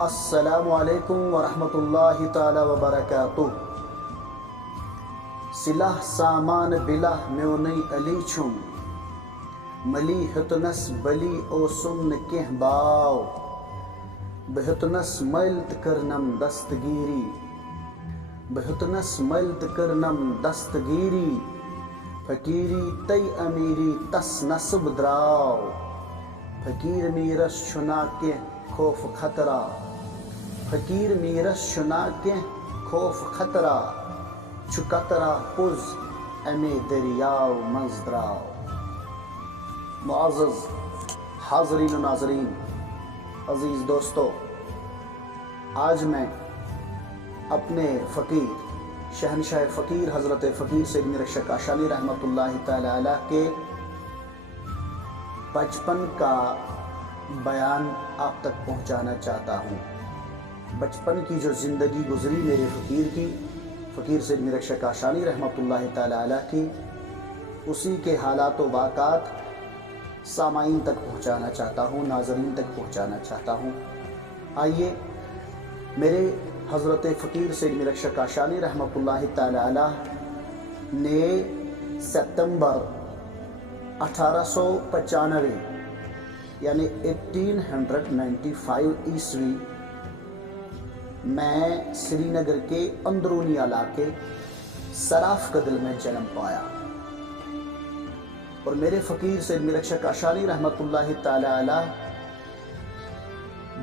السلام علیکم ورحمۃ اللہ تعالی وبرکاتہ۔ سلاح سامان بلا میونی علی چھم، ملی ہتنس بلی اوسم نکہ باو، بہتنس ملت کرنم دستگیری، بہتنس ملت کرنم دستگیری، فقیری تی امیری تس نصب دراو، فقیر میرس چھنا کہ خوف خطرہ، فقیر میرس چھنا کہ خوف خطرہ، چھ قطرہ پوز امی دریاو منز دراو۔ معزز حاضرین و ناظرین، عزیز دوستو، آج میں اپنے فقیر شہنشاہ فقیر حضرت فقیر سید میر اشرف کاشانی رحمۃ اللہ تعالی علیہ کے بچپن کا بیان آپ تک پہنچانا چاہتا ہوں۔ بچپن کی جو زندگی گزری میرے فقیر کی، فقیر سید میر اشرف کاشانی رحمۃ اللہ تعالی علیہ کی، اسی کے حالات و واقعات سامعین تک پہنچانا چاہتا ہوں، ناظرین تک پہنچانا چاہتا ہوں۔ آئیے میرے حضرت فقیر سید میر اشرف کاشانی رحمۃ اللہ تعالی علیہ نے ستمبر 1895 یعنی 1895 عیسوی میں سری نگر کے اندرونی علاقے سراف کدل میں جنم پایا، اور میرے فقیر سید میر اشرف کاشانی رحمۃ اللہ تعالی علیہ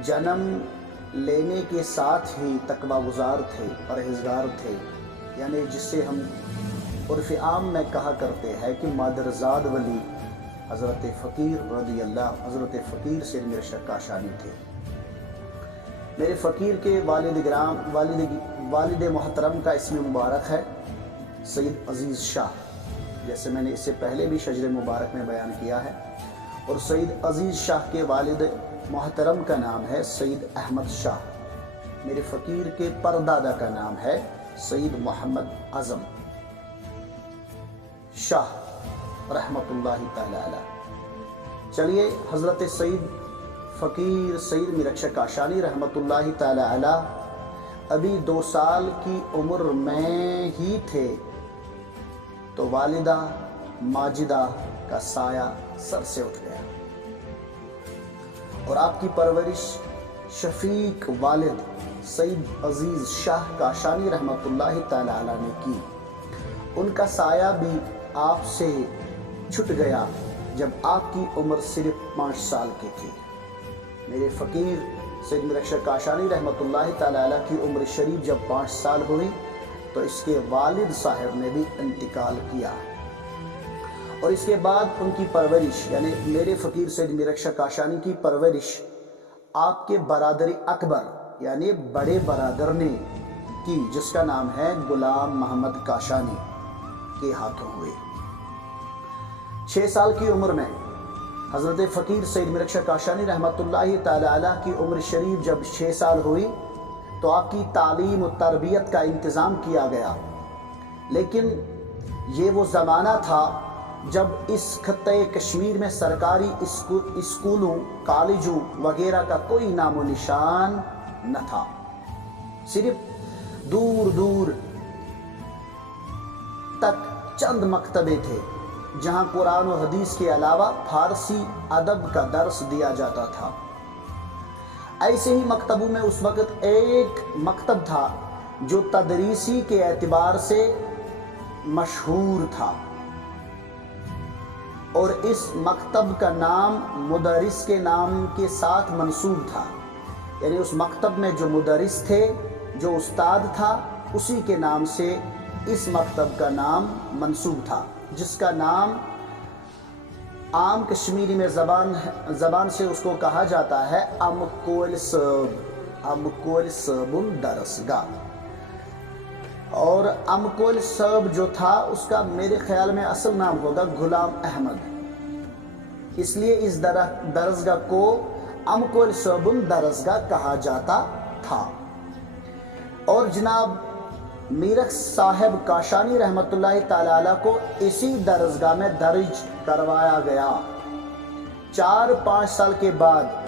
جنم لینے کے ساتھ ہی تقوی گزار تھے، پرہیزگار تھے، یعنی جس سے ہم عرف عام میں کہا کرتے ہیں کہ مادرزاد ولی حضرت فقیر رضی اللہ، حضرت فقیر سید میر اشرف کاشانی تھے۔ میرے فقیر کے والد محترم کا اسم مبارک ہے سید عزیز شاہ، جیسے میں نے اس سے پہلے بھی شجر مبارک میں بیان کیا ہے، اور سید عزیز شاہ کے والد محترم کا نام ہے سید احمد شاہ۔ میرے فقیر کے پردادا کا نام ہے سید محمد اعظم شاہ رحمۃ اللہ تعالی علیہ۔ چلیے حضرت سید فقیر سید میر اشرف کاشانی رحمۃ اللہ تعالی علیہ ابھی 2 سال کی عمر میں ہی تھے تو والدہ ماجدہ کا سایہ سر سے اٹھ گیا، اور آپ کی پرورش شفیق والد سید عزیز شاہ کاشانی رحمۃ اللہ تعالی علیہ نے کی۔ ان کا سایہ بھی آپ سے چھٹ گیا جب آپ کی عمر صرف 5 سال کی تھی۔ میرے فقیر سید میر اشرف کاشانی رحمۃ اللہ تعالی علیہ کی عمر شریف جب 5 سال ہوئی تو اس کے والد صاحب نے بھی انتقال کیا، اور اس کے بعد ان کی پرورش یعنی میرے فقیر سید میر اشرف کاشانی کی پرورش آپ کے برادر اکبر یعنی بڑے برادر نے کی، جس کا نام ہے غلام محمد کاشانی، کے ہاتھوں ہوئے۔ 6 سال کی عمر میں حضرت فقیر سید میر اشرف کاشانی رحمۃ اللہ تعالی علیہ کی عمر شریف جب 6 سال ہوئی تو آپ کی تعلیم و تربیت کا انتظام کیا گیا، لیکن یہ وہ زمانہ تھا جب اس خطے کشمیر میں سرکاری اسکولوں، کالجوں وغیرہ کا کوئی نام و نشان نہ تھا۔ صرف دور دور تک چند مکتبے تھے جہاں قرآن و حدیث کے علاوہ فارسی ادب کا درس دیا جاتا تھا۔ ایسے ہی مکتبوں میں اس وقت ایک مکتب تھا جو تدریسی کے اعتبار سے مشہور تھا، اور اس مکتب کا نام مدرس کے نام کے ساتھ منسوب تھا، یعنی اس مکتب میں جو مدرس تھے، جو استاد تھا، اسی کے نام سے اس مکتب کا نام منسوب تھا، جس کا نام عام کشمیری میں زبان سے اس کو کہا جاتا ہے امکول صاحب درسگاہ، اور امکول صاحب جو تھا اس کا میرے خیال میں اصل نام ہوگا غلام احمد، اس لیے اس درسگاہ کو امکول صاحب درسگاہ کہا جاتا تھا۔ اور جناب میرخ صاحب کاشانی رحمۃ اللہ تعالی علیہ کو اسی درسگاہ میں درج کروایا گیا۔ 4-5 سال کے بعد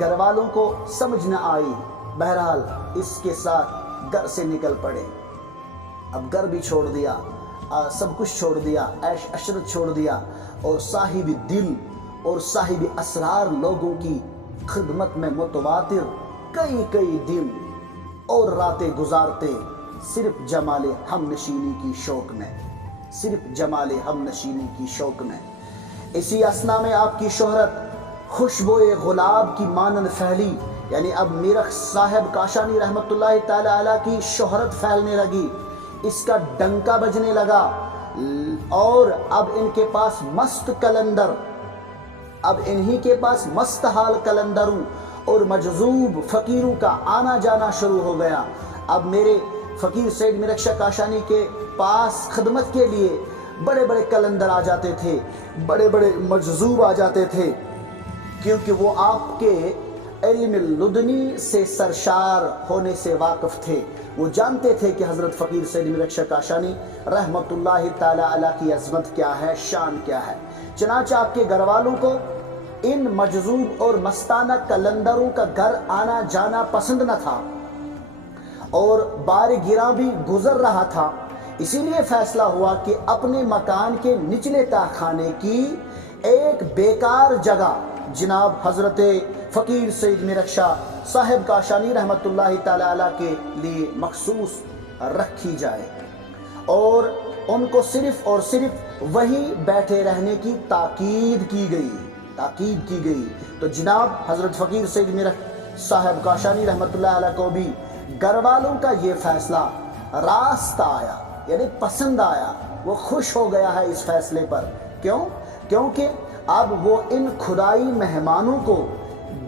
گھر والوں کو سمجھ نہ آئی، بہرحال اس کے ساتھ گھر سے نکل پڑے۔ اب گھر بھی چھوڑ دیا، سب کچھ چھوڑ دیا، عیش عشرت چھوڑ دیا، اور صاحب دل اور صاحب اسرار لوگوں کی خدمت میں متواتر کئی دن اور راتیں گزارتے، صرف جمال ہم نشینی کی شوق میں، صرف جمال ہم نشینی کی شوق میں۔ اسی اسنا میں آپ کی شہرت خوشبوئے گلاب کی مانند پھیلی، یعنی اب میرخ صاحب کاشانی رحمت اللہ تعالی علیہ کی شہرت پھیلنے لگی، اس کا ڈنکا بجنے لگا، اور اب ان کے پاس مست کلندر، اب انہی کے پاس مست حال کلندروں اور مجذوب فقیروں کا آنا جانا شروع ہو گیا۔ اب میرے فقیر سید میرخ شاہ کاشانی کے پاس خدمت کے لیے بڑے بڑے کلندر آ جاتے تھے، بڑے بڑے مجذوب آ جاتے تھے، کیونکہ وہ آپ کے علم لدنی سے سرشار ہونے سے واقف تھے۔ وہ جانتے تھے کہ حضرت فقیر سید میرخ شاہ کاشانی رحمت اللہ تعالی علیہ کی عظمت کیا ہے، شان کیا ہے۔ چنانچہ آپ کے گھر والوں کو ان مجذوب اور مستانہ کلندروں کا گھر آنا جانا پسند نہ تھا، اور بار گراں بھی گزر رہا تھا۔ اسی لیے فیصلہ ہوا کہ اپنے مکان کے نچلے تہخانے کی ایک بیکار جگہ جناب حضرت فقیر سید میرخ شاہ صاحب کاشانی رحمت اللہ تعالی علیہ کے لیے مخصوص رکھی جائے، اور ان کو صرف اور صرف وہی بیٹھے رہنے کی تاکید کی گئی۔ تو جناب حضرت فقیر سید میرخ صاحب کاشانی رحمت اللہ علیہ کو بھی گھر والوں کا یہ فیصلہ راست آیا، یعنی پسند آیا، وہ خوش ہو گیا ہے اس فیصلے پر۔ کیونکہ اب وہ ان خدائی مہمانوں کو،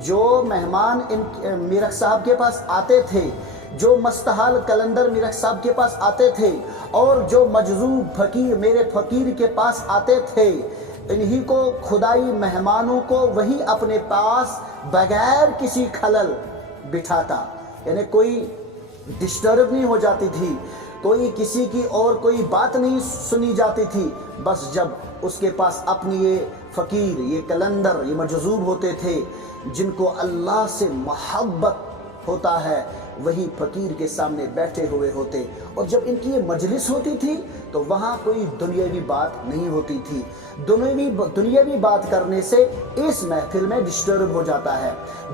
جو مہمان ان میرخ صاحب کے پاس آتے تھے، جو مستحال کلندر میرخ صاحب کے پاس آتے تھے، اور جو مجذوب فقیر میرے فقیر کے پاس آتے تھے، انہی کو خدائی مہمانوں کو وہی اپنے پاس بغیر کسی خلل بٹھاتا، یعنی کوئی ڈسٹرب نہیں ہو جاتی تھی، کوئی کسی کی اور کوئی بات نہیں سنی جاتی تھی۔ بس جب اس کے پاس اپنی یہ فقیر، یہ کلندر، یہ مجذوب ہوتے تھے جن کو اللہ سے محبت ہوتا ہے، وہی فقیر کے سامنے بیٹھے ہوئے ہوتے، اور جب ان کی یہ مجلس ہوتی تھی تو وہاں کوئی دنیاوی بات نہیں ہوتی تھی۔ دنیاوی بات کرنے سے اس محفل میں ڈسٹرب ہو جاتا ہے،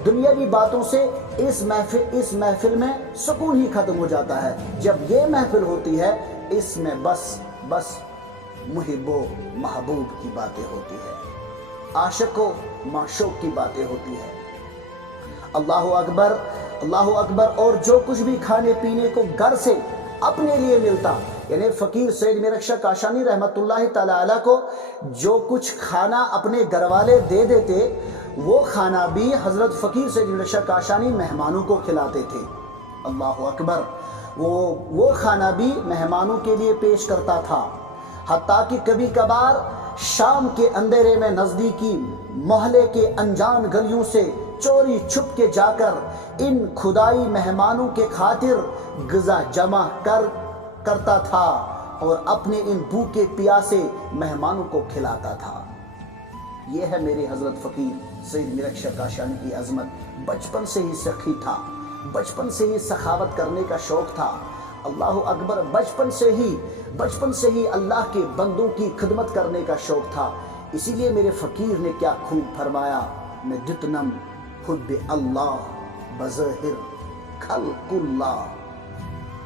دنیاوی باتوں سے اس محفل میں سکون ہی ختم ہو جاتا ہے۔ جب یہ محفل ہوتی ہے، اس میں بس محب و محبوب کی باتیں ہوتی ہے، عاشق و معشوق کی باتیں ہوتی ہیں۔ اللہ اکبر، اللہ اکبر۔ اور جو کچھ بھی کھانے پینے کو گھر سے اپنے لیے ملتا، یعنی فقیر سید میرخ شاہ کاشانی رحمت اللہ تعالی علیہ کو جو کچھ کھانا اپنے گھر والے دے دیتے، وہ کھانا بھی حضرت فقیر سید میرخ شاہ کاشانی مہمانوں کو کھلاتے تھے۔ اللہ اکبر۔ وہ کھانا بھی مہمانوں کے لیے پیش کرتا تھا، حتیٰ کہ کبھی کبھار شام کے اندھیرے میں نزدیکی محلے کے انجان گلیوں سے چوری چھپ کے جا کر ان خدائی مہمانوں کے خاطر غذا جمع کرتا تھا، اور اپنے ان بھوکے پیاسے مہمانوں کو کھلاتا تھا۔ یہ ہے میرے حضرت فقیر سید میرخ شاہ کاشانی کی عظمت۔ بچپن سے ہی سخی تھا، بچپن سے ہی سخاوت کرنے کا شوق تھا۔ اللہ اکبر۔ بچپن سے ہی اللہ کے بندوں کی خدمت کرنے کا شوق تھا۔ اسی لیے میرے فقیر نے کیا خوب فرمایا، میں دتنم حب اللہ بظاہر خلق اللہ۔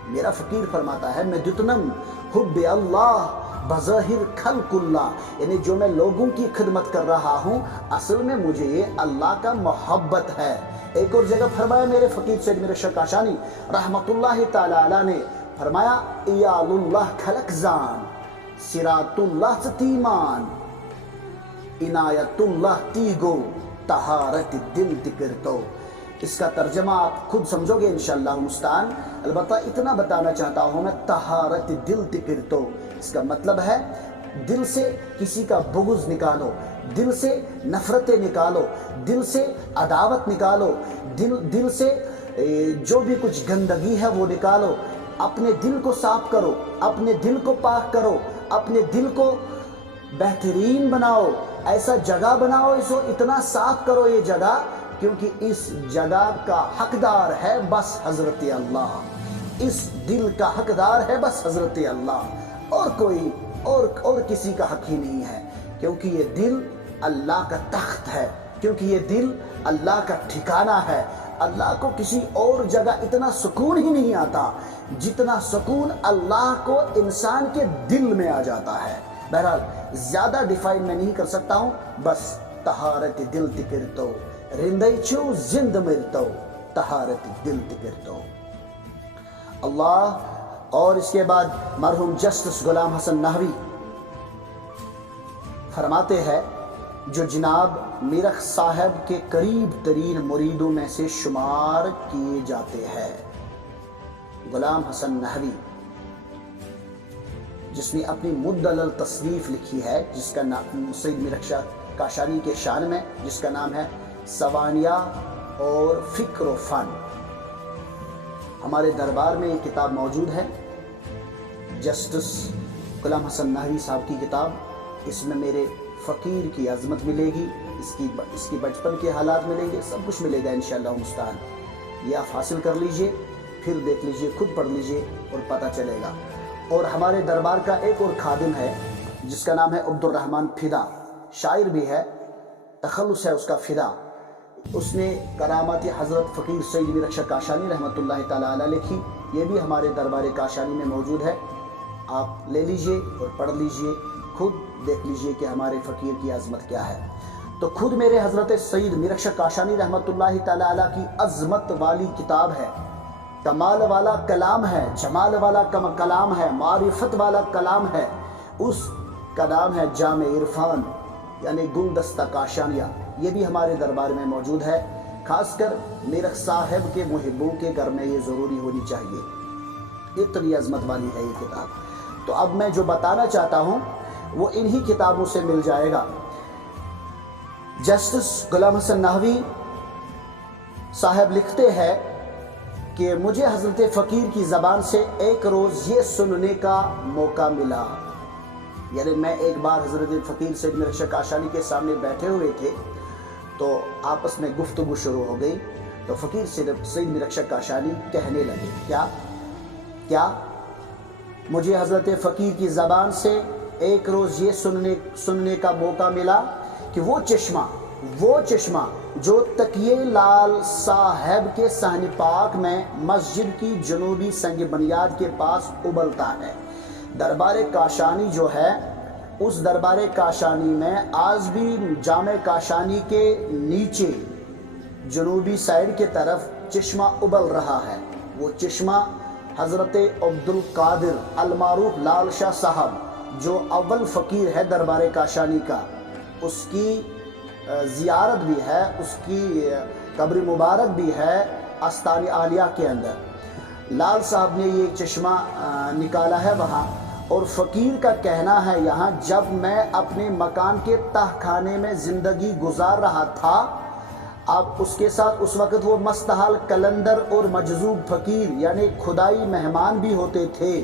میرا فقیر فرماتا ہے، میں دتنم حب اللہ بظاہر خلق اللہ، یعنی جو میں لوگوں کی خدمت کر رہا ہوں، اصل میں مجھے یہ اللہ کا محبت ہے۔ ایک اور جگہ فرمایا میرے فقیر سید میرخ شاہ کاشانی رحمت اللہ تعالی علیہ نے، فرمایا ایال اللہ خلق زان، صراط اللہ تیمان، عنایت اللہ تیگو، طہارت دل تکرتو۔ اس کا ترجمہ آپ خود سمجھو گے انشاءاللہ مستعان، البتہ اتنا بتانا چاہتا ہوں میں، طہارت دل تکرتو، اس کا مطلب ہے دل سے کسی کا بغض نکالو، دل سے نفرتیں نکالو، دل سے عداوت نکالو، دل سے جو بھی کچھ گندگی ہے وہ نکالو، اپنے دل کو صاف کرو، اپنے دل کو پاک کرو، اپنے دل کو بہترین بناؤ، ایسا جگہ بناؤ، اس کو اتنا صاف کرو یہ جگہ کیونکہ اس جگہ کا حقدار ہے بس حضرت اللہ، اس دل کا حقدار ہے بس حضرت اللہ، اور کوئی اور کسی کا حق ہی نہیں ہے، کیونکہ یہ دل اللہ کا تخت ہے، کیونکہ یہ دل اللہ کا ٹھکانہ ہے۔ اللہ کو کسی اور جگہ اتنا سکون ہی نہیں آتا جتنا سکون اللہ کو انسان کے دل میں آ جاتا ہے۔ بہرحال زیادہ ڈیفائن میں نہیں کر سکتا ہوں، بس طہارت دل تکرتو رندئی چو زند مرتو، طہارت دل تکرتو اللہ۔ اور اس کے بعد مرحوم جسٹس غلام حسن نحوی فرماتے ہیں، جو جناب میرخ صاحب کے قریب ترین مریدوں میں سے شمار کیے جاتے ہیں، غلام حسن نحوی جس نے اپنی مدلل تصنیف لکھی ہے، جس کا نام سید میرخ شاہ کاشانی کے شان میں، جس کا نام ہے سوانیہ اور فکر و فن۔ ہمارے دربار میں یہ کتاب موجود ہے، جسٹس غلام حسن نحوی صاحب کی کتاب۔ اس میں میرے فقیر کی عظمت ملے گی، اس کی بچپن کے حالات ملیں گے، سب کچھ ملے گا انشاءاللہ مستعان۔ یہ آپ حاصل کر لیجئے، پھر دیکھ لیجئے، خود پڑھ لیجئے اور پتہ چلے گا۔ اور ہمارے دربار کا ایک اور خادم ہے جس کا نام ہے عبد الرحمن فدا، شاعر بھی ہے، تخلص ہے اس کا فدا۔ اس نے کرامات حضرت فقیر سید میرخ شاہ کاشانی رحمۃ اللہ تعالی علیہ لکھی، یہ بھی ہمارے دربار کاشانی میں موجود ہے۔ آپ لے لیجئے اور پڑھ لیجئے، خود دیکھ لیجئے کہ ہمارے فقیر کی عظمت کیا ہے۔ تو خود میرے حضرت سید میرخ شاہ کاشانی رحمۃ اللہ تعالی علیہ کی عظمت والی کتاب ہے، کمال والا کلام ہے، جمال والا کلام ہے، معرفت والا کلام ہے۔ اس کا نام ہے جامع عرفان، یعنی گلدستہ کاشانیہ۔ یہ بھی ہمارے دربار میں موجود ہے، خاص کر میرخ صاحب کے محبوں کے گھر میں یہ ضروری ہونی چاہیے، اتنی عظمت والی ہے یہ کتاب۔ تو اب میں جو بتانا چاہتا ہوں وہ انہی کتابوں سے مل جائے گا۔ جسٹس غلام حسن نحوی صاحب لکھتے ہیں کہ مجھے حضرت فقیر کی زبان سے ایک روز یہ سننے کا موقع ملا، یعنی میں ایک بار حضرت فقیر سید میرخ شاہ کاشانی کے سامنے بیٹھے ہوئے تھے، تو آپس میں گفتگو شروع ہو گئی، تو فقیر سید میرخ شاہ کاشانی کہنے لگے، کیا مجھے حضرت فقیر کی زبان سے ایک روز یہ سننے کا موقع ملا کہ وہ چشمہ جو تقیہ لال صاحب کے صحن پاک میں مسجد کی جنوبی سنگ بنیاد کے پاس ابلتا ہے۔ دربار کاشانی جو ہے، اس دربار کاشانی میں آج بھی جامع کاشانی کے نیچے جنوبی سائڈ کے طرف چشمہ ابل رہا ہے۔ وہ چشمہ حضرت عبد القادر المعروف لال شاہ صاحب جو اول فقیر ہے دربار کاشانی کا، اس کی زیارت بھی ہے، اس کی قبر مبارک بھی ہے آستان عالیہ کے اندر۔ لال صاحب نے یہ چشمہ نکالا ہے وہاں، اور فقیر کا کہنا ہے یہاں، جب میں اپنے مکان کے تہ خانے میں زندگی گزار رہا تھا، اب اس کے ساتھ اس وقت وہ مستحال قلندر اور مجذوب فقیر یعنی خدائی مہمان بھی ہوتے تھے،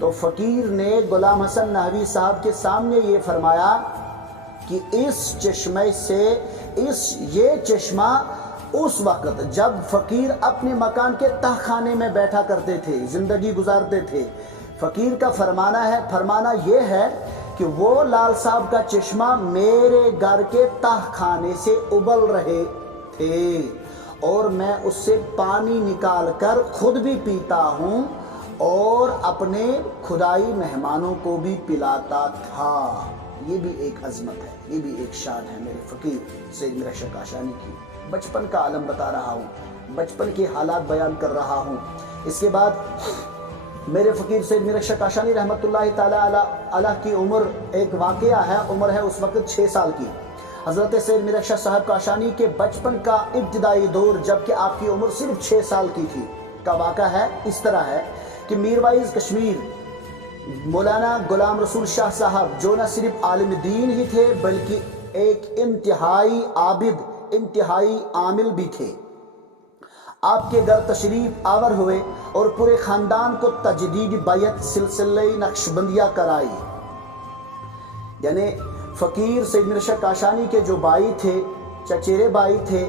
تو فقیر نے غلام حسن نحوی صاحب کے سامنے یہ فرمایا کہ یہ چشمہ اس وقت جب فقیر اپنے مکان کے تہ خانے میں بیٹھا کرتے تھے، زندگی گزارتے تھے، فقیر کا فرمانا یہ ہے کہ وہ لال صاحب کا چشمہ میرے گھر کے تہ خانے سے ابل رہے تھے، اور میں اس سے پانی نکال کر خود بھی پیتا ہوں اور اپنے خدائی مہمانوں کو بھی پلاتا تھا۔ یہ بھی ایک عظمت ہے، یہ بھی ایک شان ہے میرے فقیر سید میرخ شاہ کاشانی کی۔ بچپن کا عالم بتا رہا ہوں، بچپن کے حالات بیان کر رہا ہوں۔ اس کے بعد میرے فقیر سید میرخ شاہ کاشانی رحمۃ اللہ تعالی علیہ کی عمر، ایک واقعہ ہے، عمر ہے اس وقت 6 سال کی۔ حضرت سید میرخ شاہ صاحب کاشانی کے بچپن کا ابتدائی دور جبکہ آپ کی عمر صرف 6 سال کی تھی کا واقعہ ہے۔ اس طرح ہے کہ میروائز کشمیر مولانا غلام رسول شاہ صاحب جو نہ صرف عالم دین ہی تھے بلکہ ایک انتہائی عابد، انتہائی عامل بھی تھے، آپ کے گھر تشریف آور ہوئے اور پورے خاندان کو تجدید بیعت سلسلہ نقشبندیہ کرائی۔ یعنی فقیر سید میرخ شاہ کاشانی کے جو بھائی تھے، چچیرے بھائی تھے،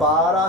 12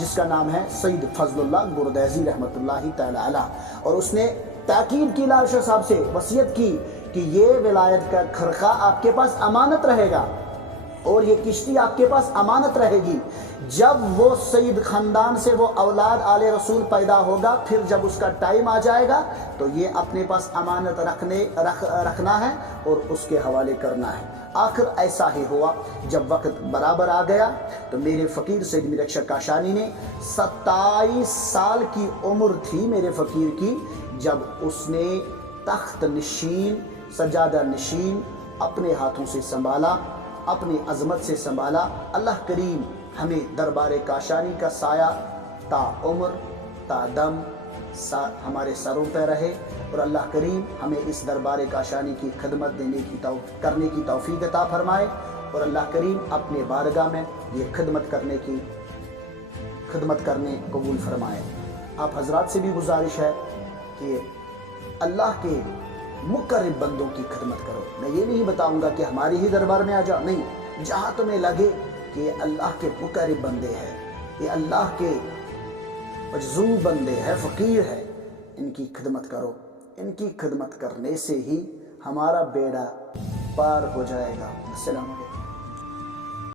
جس کا نام ہے سید فضل اللہ گردیزی رحمۃ اللہ تعالی علیہ، اور اس نے تاکید کی لالا شاہ صاحب سے، وصیت کی کہ یہ ولایت کا خرقہ آپ کے پاس امانت رہے گا اور یہ کشتی آپ کے پاس امانت رہے گی۔ جب وہ سید خاندان سے وہ اولاد آل رسول پیدا ہوگا، پھر جب اس کا ٹائم آ جائے گا تو یہ اپنے پاس امانت رکھنا ہے اور اس کے حوالے کرنا ہے۔ آخر ایسا ہی ہوا، جب وقت برابر آ گیا تو میرے فقیر سید میر اکشر کاشانی نے 27 سال کی عمر تھی میرے فقیر کی، جب اس نے تخت نشین، سجادہ نشین اپنے ہاتھوں سے سنبھالا، اپنی عظمت سے سنبھالا۔ اللہ کریم ہمیں دربار کاشانی کا سایہ تا عمر تا دم ہمارے سروں پہ رہے، اور اللہ کریم ہمیں اس دربار کاشانی کی خدمت کرنے کی توفیق عطا فرمائے، اور اللہ کریم اپنے بارگاہ میں یہ خدمت کرنے قبول فرمائے۔ آپ حضرات سے بھی گزارش ہے کہ اللہ کے مقرب بندوں کی خدمت کرو۔ میں یہ نہیں بتاؤں گا کہ ہماری ہی دربار میں آ جاؤ، نہیں، جہاں تمہیں لگے کہ یہ اللہ کے مقرب بندے ہیں، یہ اللہ کے مجذوب بندے ہیں، فقیر ہے، ان کی خدمت کرو۔ ان کی خدمت کرنے سے ہی ہمارا بیڑا پار ہو جائے گا۔ السلام علیکم۔